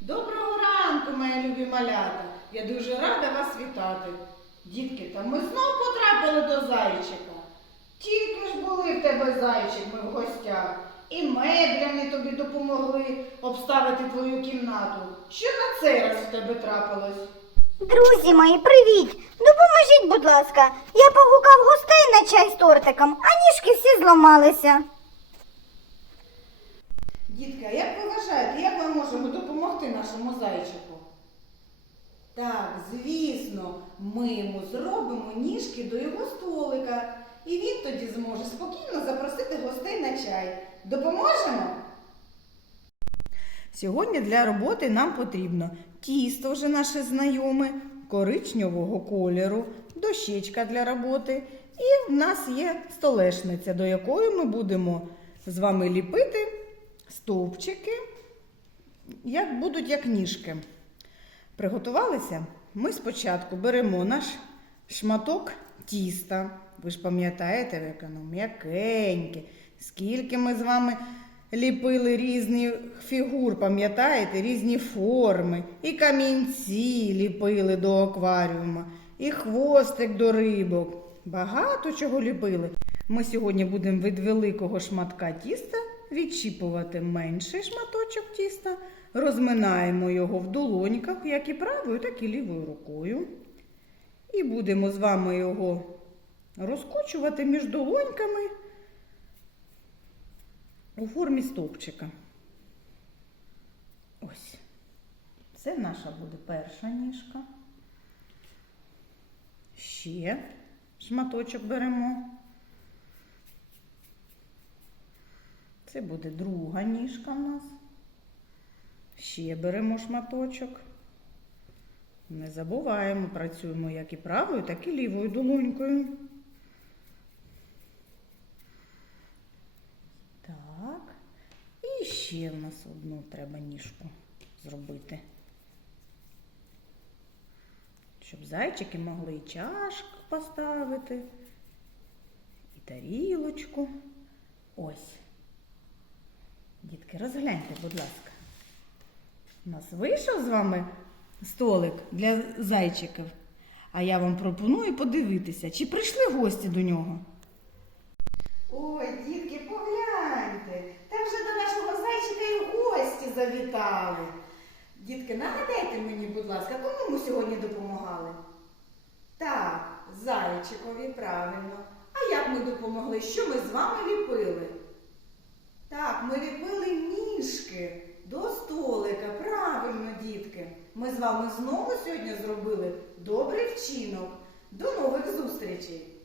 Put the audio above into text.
Доброго ранку, мої любі малята. Я дуже рада вас вітати. Дітки, та ми знов потрапили до зайчика. Тільки ж були в тебе зайчик, ми в гостях. І меблями тобі допомогли обставити твою кімнату. Що на цей раз в тебе трапилось? Друзі мої, привіт! Допоможіть, будь ласка. Я погукав гостей на чай з тортиком, а ніжки всі зламалися. Дітки, а як ви вважаєте, як ми допомогти нашому зайчику? Так, звісно, ми йому зробимо ніжки до його столика, і він тоді зможе спокійно запросити гостей на чай. Допоможемо? Сьогодні для роботи нам потрібно тісто вже наше знайоме, коричневого кольору, дощечка для роботи. І в нас є столешниця, до якої ми будемо з вами ліпити стовпчики, як будуть як ніжки. Приготувалися? Ми спочатку беремо наш шматок тіста. Ви ж пам'ятаєте, яке воно м'якеньке. Скільки ми з вами ліпили різних фігур, пам'ятаєте, різні форми. І камінці ліпили до акваріума, і хвостик до рибок. Багато чого ліпили. Ми сьогодні будемо від великого шматка тіста відчіпувати менший шматочок тіста, розминаємо його в долоньках, як і правою, так і лівою рукою. І будемо з вами його розкочувати між долоньками у формі стовпчика. Ось. Це наша буде перша ніжка. Ще шматочок беремо. Це буде друга ніжка в нас. Ще беремо шматочок. Не забуваємо, працюємо як і правою, так і лівою долонькою. Так. І ще в нас одну треба ніжку зробити. Щоб зайчики могли і чашку поставити, і тарілочку. Ось. Дітки, розгляньте, будь ласка. У нас вийшов з вами столик для зайчиків. А я вам пропоную подивитися, чи прийшли гості до нього. Ой, дітки, погляньте. Та вже до нашого зайчика і гості завітали. Дітки, нагадайте мені, будь ласка, кому ми сьогодні допомагали? Так, зайчикові, правильно. А як ми допомогли? Що ми з вами ліпили? Так, ми ліпили ніжки до столика. Правильно, дітки. Ми з вами знову сьогодні зробили добрий вчинок. До нових зустрічей!